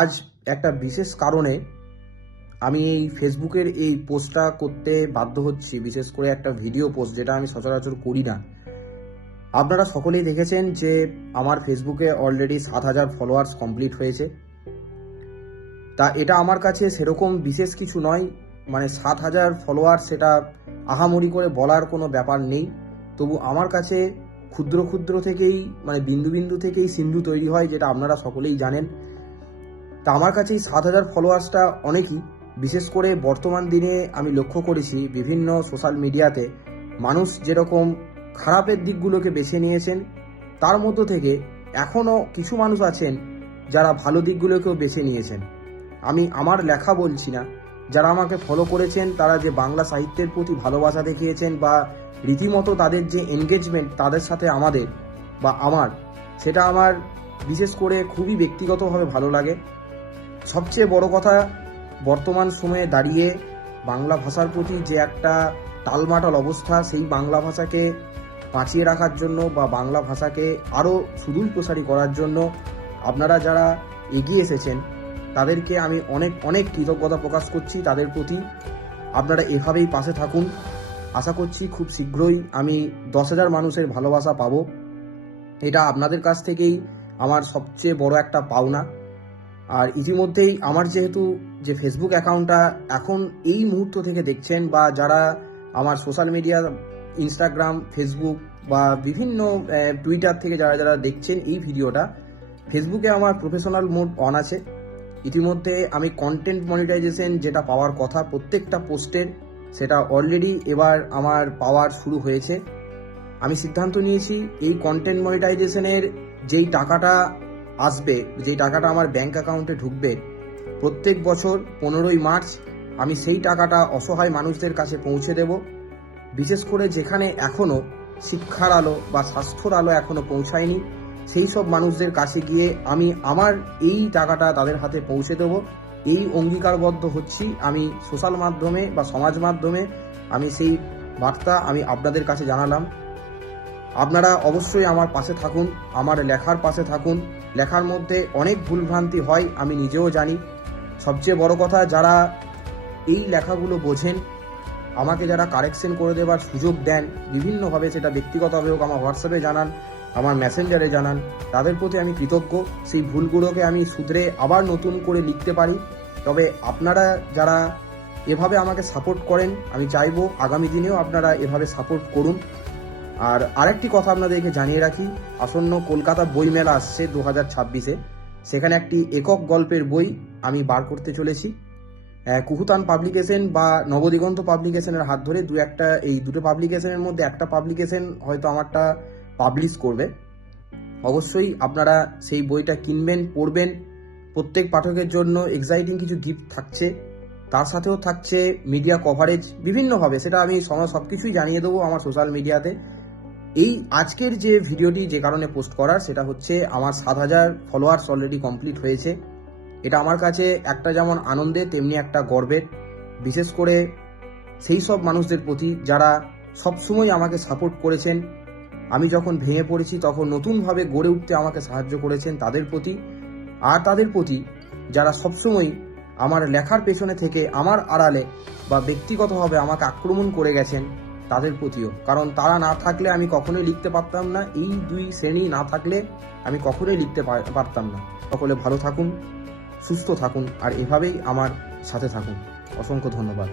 আজ একটা বিশেষ কারণে আমি এই ফেসবুকের এই পোস্টটা করতে বাধ্য হচ্ছি, বিশেষ করে একটা ভিডিও পোস্ট যেটা আমি সচরাচর করি না। আপনারা সকলেই দেখেছেন যে আমার ফেসবুকে অলরেডি সাত হাজার ফলোয়ার্স কমপ্লিট হয়েছে। তা এটা আমার কাছে সেরকম বিশেষ কিছু নয় মানে সাত হাজার ফলোয়ার সেটা আহামরি করে বলার কোনো ব্যাপার নেই। তবু আমার কাছে ক্ষুদ্র ক্ষুদ্র থেকেই মানে বিন্দু বিন্দু থেকেই সিন্ধু তৈরি হয়, যেটা আপনারা সকলেই জানেন। তা আমার কাছে এই সাত হাজার ফলোয়ার্সটা অনেকই। বিশেষ করে বর্তমান দিনে আমি লক্ষ্য করেছি বিভিন্ন সোশ্যাল মিডিয়াতে মানুষ যেরকম খারাপের দিকগুলোকে বেছে নিয়েছেন, তার মধ্য থেকে এখনও কিছু মানুষ আছেন যারা ভালো দিকগুলোকেও বেছে নিয়েছেন। আমি আমার লেখা বলছি না, যারা আমাকে ফলো করেছেন, তারা যে বাংলা সাহিত্যের প্রতি ভালোবাসা দেখিয়েছেন বা রীতিমতো তাদের যে এনগেজমেন্ট তাদের সাথে আমাদের বা আমার, সেটা আমার বিশেষ করে খুবই ব্যক্তিগতভাবে ভালো লাগে। সবচেয়ে বড় কথা, বর্তমান সময়ে দাঁড়িয়ে বাংলা ভাষার প্রতি যে একটা টালমাটাল অবস্থা, সেই বাংলা ভাষাকে বাঁচিয়ে রাখার জন্য বা বাংলা ভাষাকে আরও সুদূর প্রসারী করার জন্য আপনারা যারা এগিয়ে এসেছেন, তাদেরকে আমি অনেক অনেক কৃতজ্ঞতা প্রকাশ করছি। তাদের প্রতি আপনারা এভাবেই পাশে থাকুন। আশা করছি খুব শীঘ্রই আমি দশ হাজার মানুষের ভালোবাসা পাবো। এটা আপনাদের কাছ থেকেই আমার সবচেয়ে বড় একটা পাওনা। আর ইতিমধ্যেই আমার যেহেতু যে ফেসবুক অ্যাকাউন্টটা এখন এই মুহূর্ত থেকে দেখছেন বা যারা আমার সোশ্যাল মিডিয়া ইনস্টাগ্রাম ফেসবুক বা বিভিন্ন টুইটার থেকে যারা যারা দেখছেন এই ভিডিওটা ফেসবুকে আমার প্রফেশনাল মোড অন আছে। ইতিমধ্যে আমি কন্টেন্ট মনিটাইজেশন যেটা পাওয়ার কথা প্রত্যেকটা পোস্টের সেটা অলরেডি এবার আমার পাওয়ার শুরু হয়েছে। আমি সিদ্ধান্ত নিয়েছি এই কন্টেন্ট মনিটাইজেশনের যেই টাকাটা আসবে, যেই টাকাটা আমার ব্যাংক অ্যাকাউন্টে ঢুকবে, প্রত্যেক বছর পনেরোই মার্চ আমি সেই টাকাটা অসহায় মানুষদের কাছে পৌঁছে দেব। বিশেষ করে যেখানে এখনও শিক্ষার আলো বা স্বাস্থ্যর আলো এখনও পৌঁছায়নি, সেই সব মানুষদের কাছে গিয়ে আমি আমার এই টাকাটা তাদের হাতে পৌঁছে দেব। এই অঙ্গীকারবদ্ধ হচ্ছি আমি সোশ্যাল মাধ্যমে বা সমাজ মাধ্যমে। আমি সেই বার্তা আমি আপনাদের কাছে জানালাম। আপনারা অবশ্যই আমার পাশে থাকুন, আমার লেখার পাশে থাকুন। লেখার মধ্যে অনেক ভুলভ্রান্তি হয়, আমি নিজেও জানি। সবচেয়ে বড় কথা, যারা এই লেখাগুলো বোঝেন, আমাকে যারা কারেকশন করে দেওয়ার সুযোগ দেন, বিভিন্নভাবে সেটা ব্যক্তিগতভাবে হোক, আমার হোয়াটসঅ্যাপে জানান, আমার মেসেঞ্জারে জানান, তাদের প্রতি আমি কৃতজ্ঞ। সেই ভুলগুলোকে আমি শুধরে আবার নতুন করে লিখতে পারি। তবে আপনারা যারা এভাবে আমাকে সাপোর্ট করেন, আমি চাইব আগামী দিনেও আপনারা এভাবে সাপোর্ট করুন। আর আরেকটি কথা আপনাদেরকে জানিয়ে রাখি, আসন্ন কলকাতা বই মেলা আসছে দু হাজার ছাব্বিশে। সেখানে একটি একক গল্পের বই আমি বার করতে চলেছি। কুহুতান পাবলিকেশন বা নবদিগন্ত পাবলিকেশনের হাত ধরে দু একটা, এই দুটো পাবলিকেশনের মধ্যে একটা পাবলিকেশন হয়তো আমারটা পাবলিশ করবে। অবশ্যই আপনারা সেই বইটা কিনবেন, পড়বেন। প্রত্যেক পাঠকের জন্য এক্সাইটিং কিছু গিফট থাকছে। তার সাথেও থাকছে মিডিয়া কভারেজ বিভিন্নভাবে। সেটা আমি সময় সব কিছুই জানিয়ে দেবো আমার সোশ্যাল মিডিয়াতে এই আজকের যে ভিডিওটি যে কারণে পোস্ট করার সেটা হচ্ছে আমার সাত হাজার ফলোয়ার্স অলরেডি কমপ্লিট হয়েছে। এটা আমার কাছে একটা যেমন আনন্দের তেমনি একটা গর্বের। বিশেষ করে সেই সব মানুষদের প্রতি যারা সবসময় আমাকে সাপোর্ট করেছেন, আমি যখন ভেঙে পড়েছি, তখন নতুনভাবে গড়ে উঠতে আমাকে সাহায্য করেছেন তাদের প্রতি। আর তাদের প্রতি যারা সবসময় আমার লেখার পেছনে থেকে আমার আড়ালে বা ব্যক্তিগতভাবে আমাকে আক্রমণ করে গেছেন তাদের প্রতিও। কারণ তারা না থাকলে আমি কখনোই লিখতে পারতাম না, এই দুই শ্রেণি না থাকলে আমি কখনোই লিখতে পারতাম না। সকলে ভালো থাকুন, সুস্থ থাকুন, আর এভাবেই আমার সাথে থাকুন। অসংখ্য ধন্যবাদ।